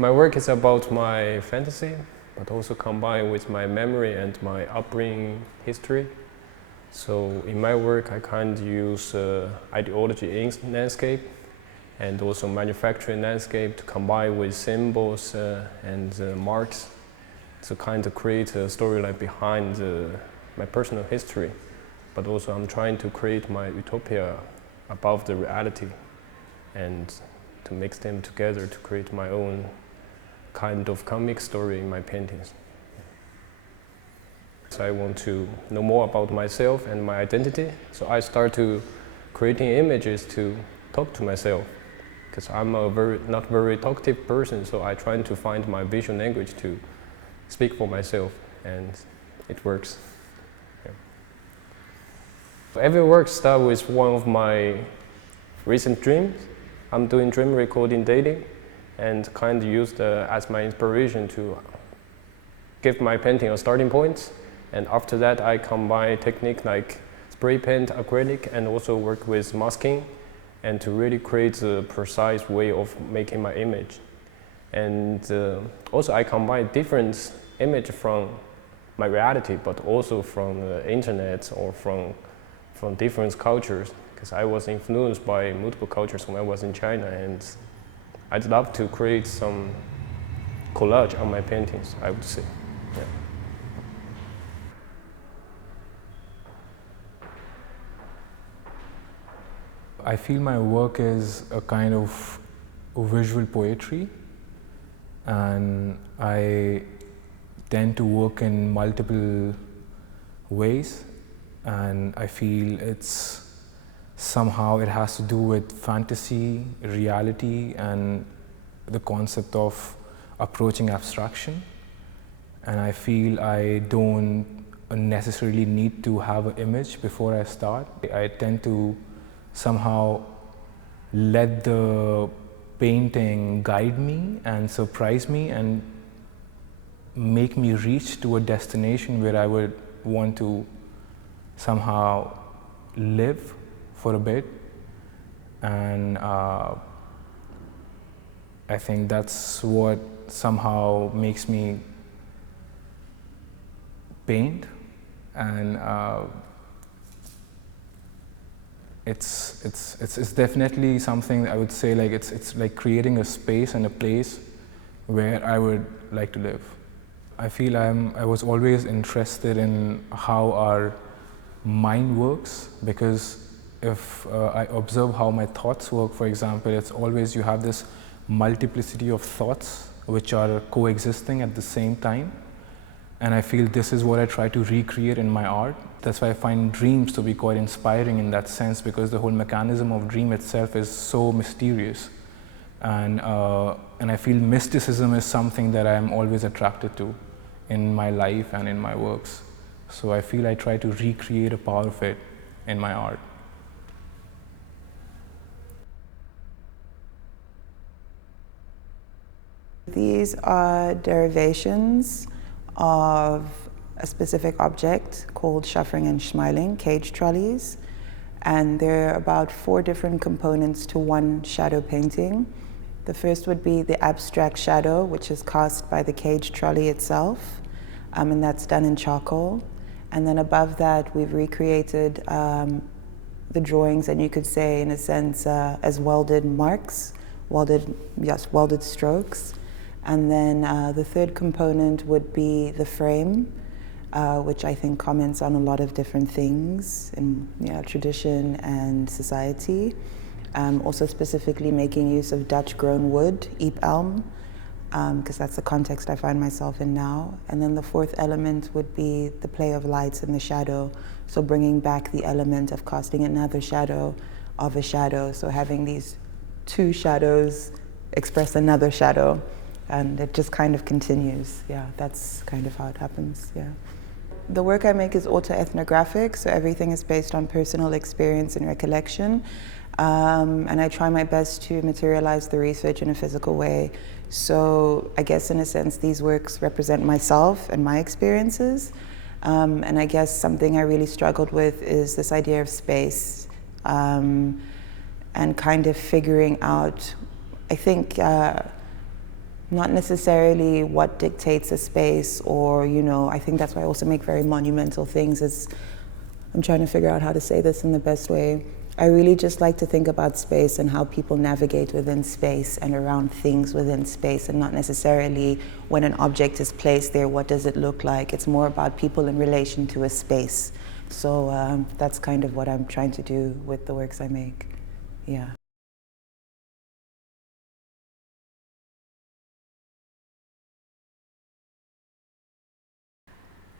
My work is about my fantasy, but also combined with my memory and my upbringing history. So in my work, I kind of use ideology in landscape and also manufacturing landscape to combine with symbols and marks to kind of create a storyline behind my personal history. But also I'm trying to create my utopia above the reality and to mix them together to create my own kind of comic story in my paintings. So I want to know more about myself and my identity, so I start to creating images to talk to myself, because I'm a not very talkative person, so I try to find my visual language to speak for myself, and it works. Yeah. Every work starts with one of my recent dreams. I'm doing dream recording daily and kind of use as my inspiration to give my painting a starting point. And after that, I combine technique like spray paint, acrylic, and also work with masking, and to really create a precise way of making my image. And also I combine different images from my reality, but also from the internet or from different cultures, because I was influenced by multiple cultures when I was in China, and I'd love to create some collage on my paintings, I would say. Yeah. I feel my work is a kind of visual poetry, and I tend to work in multiple ways, and I feel somehow it has to do with fantasy, reality, and the concept of approaching abstraction. And I feel I don't necessarily need to have an image before I start. I tend to somehow let the painting guide me and surprise me and make me reach to a destination where I would want to somehow live for a bit. And I think that's what somehow makes me paint. And it's definitely something I would say, like it's like creating a space and a place where I would like to live. I feel I was always interested in how our mind works, because if I observe how my thoughts work, for example, it's always you have this multiplicity of thoughts which are coexisting at the same time. And I feel this is what I try to recreate in my art. That's why I find dreams to be quite inspiring in that sense, because the whole mechanism of dream itself is so mysterious. And I feel mysticism is something that I am always attracted to in my life and in my works. So I feel I try to recreate a part of it in my art. These are derivations of a specific object called shuffling and schmiling, cage trolleys. And there are about 4 different components to one shadow painting. The first would be the abstract shadow, which is cast by the cage trolley itself, and that's done in charcoal. And then above that, we've recreated the drawings, and you could say, in a sense, as welded marks, welded strokes. And then the third component would be the frame, which I think comments on a lot of different things in tradition and society. Also specifically making use of Dutch-grown wood, Iep elm, because that's the context I find myself in now. And then the fourth element would be the play of lights and the shadow, so bringing back the element of casting another shadow of a shadow, so having these 2 shadows express another shadow. And it just kind of continues. Yeah, that's kind of how it happens, yeah. The work I make is autoethnographic, so everything is based on personal experience and recollection. And I try my best to materialize the research in a physical way. So I guess in a sense, these works represent myself and my experiences. And I guess something I really struggled with is this idea of space, and kind of figuring out, I think, not necessarily what dictates a space, or, you know, I think that's why I also make very monumental things. I'm trying to figure out how to say this in the best way. I really just like to think about space and how people navigate within space and around things within space, and not necessarily when an object is placed there, what does it look like? It's more about people in relation to a space. So that's kind of what I'm trying to do with the works I make. Yeah.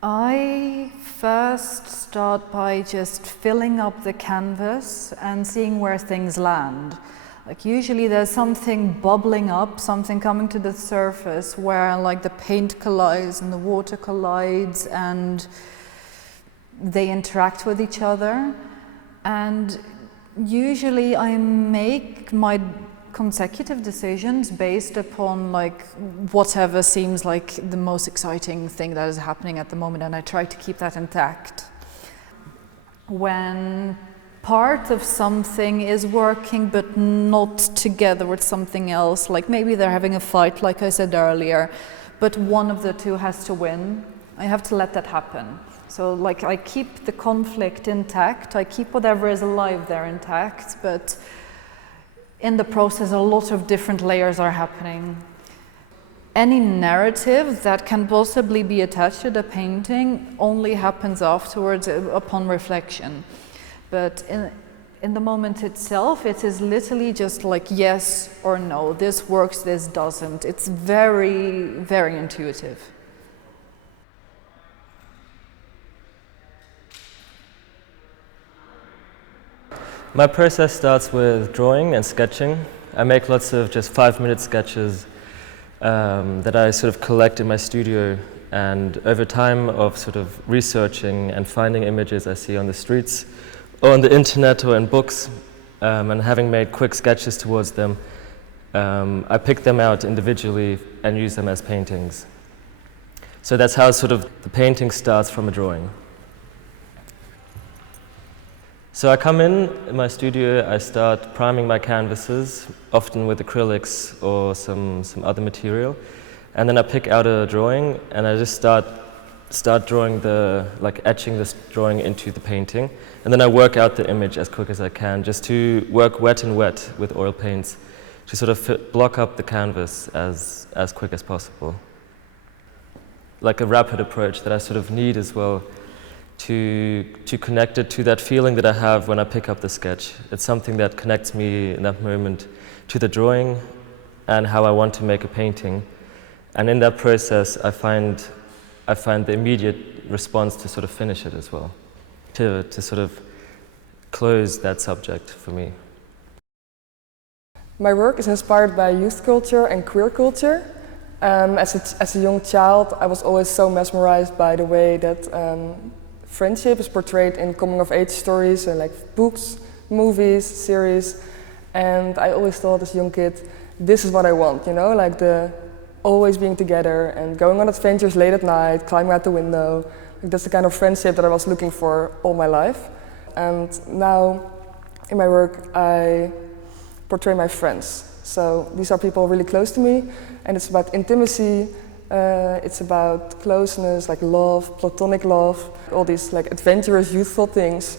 I first start by just filling up the canvas and seeing where things land. Like usually there's something bubbling up, something coming to the surface where like the paint collides and the water collides and they interact with each other. And usually I make my consecutive decisions based upon like whatever seems like the most exciting thing that is happening at the moment, and I try to keep that intact. When part of something is working but not together with something else, like maybe they're having a fight like I said earlier, but one of the two has to win, I have to let that happen. So like I keep the conflict intact, I keep whatever is alive there intact, but in the process, a lot of different layers are happening. Any narrative that can possibly be attached to the painting only happens afterwards upon reflection. But in the moment itself, it is literally just like yes or no, this works, this doesn't. It's very, very intuitive. My process starts with drawing and sketching. I make lots of just 5-minute sketches that I sort of collect in my studio, and over time of sort of researching and finding images I see on the streets or on the internet or in books, and having made quick sketches towards them, I pick them out individually and use them as paintings. So that's how sort of the painting starts from a drawing. So I come in my studio, I start priming my canvases, often with acrylics or some other material, and then I pick out a drawing and I just start drawing etching this drawing into the painting, and then I work out the image as quick as I can, just to work wet and wet with oil paints, to sort of block up the canvas as quick as possible. Like a rapid approach that I sort of need as well, to connect it to that feeling that I have when I pick up the sketch. It's something that connects me in that moment to the drawing and how I want to make a painting. And in that process, I find the immediate response to sort of finish it as well, to sort of close that subject for me. My work is inspired by youth culture and queer culture. As a young child, I was always so mesmerized by the way that friendship is portrayed in coming-of-age stories, like books, movies, series, and I always thought as a young kid, this is what I want, you know, like the always being together and going on adventures late at night, climbing out the window. Like that's the kind of friendship that I was looking for all my life. And now in my work, I portray my friends. So these are people really close to me, and it's about intimacy. It's about closeness, like love, platonic love. All these like adventurous, youthful things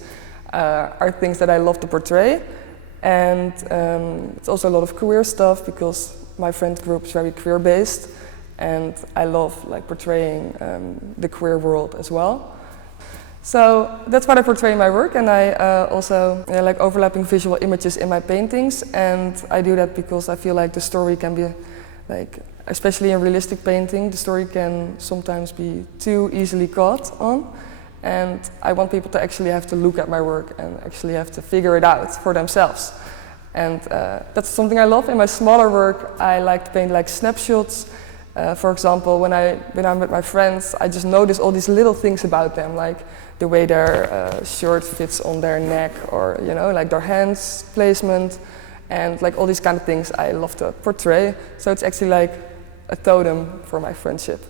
are things that I love to portray. And it's also a lot of queer stuff because my friend group is very queer-based, and I love like portraying the queer world as well. So that's what I portray in my work, and I also like overlapping visual images in my paintings, and I do that because I feel like the story can be like, especially in realistic painting, the story can sometimes be too easily caught on, and I want people to actually have to look at my work and actually have to figure it out for themselves. And that's something I love. In my smaller work, I like to paint like snapshots. For example, when I'm with my friends, I just notice all these little things about them, like the way their shirt fits on their neck, or you know, like their hands placement, and like all these kind of things I love to portray. So it's actually like a totem for my friendship.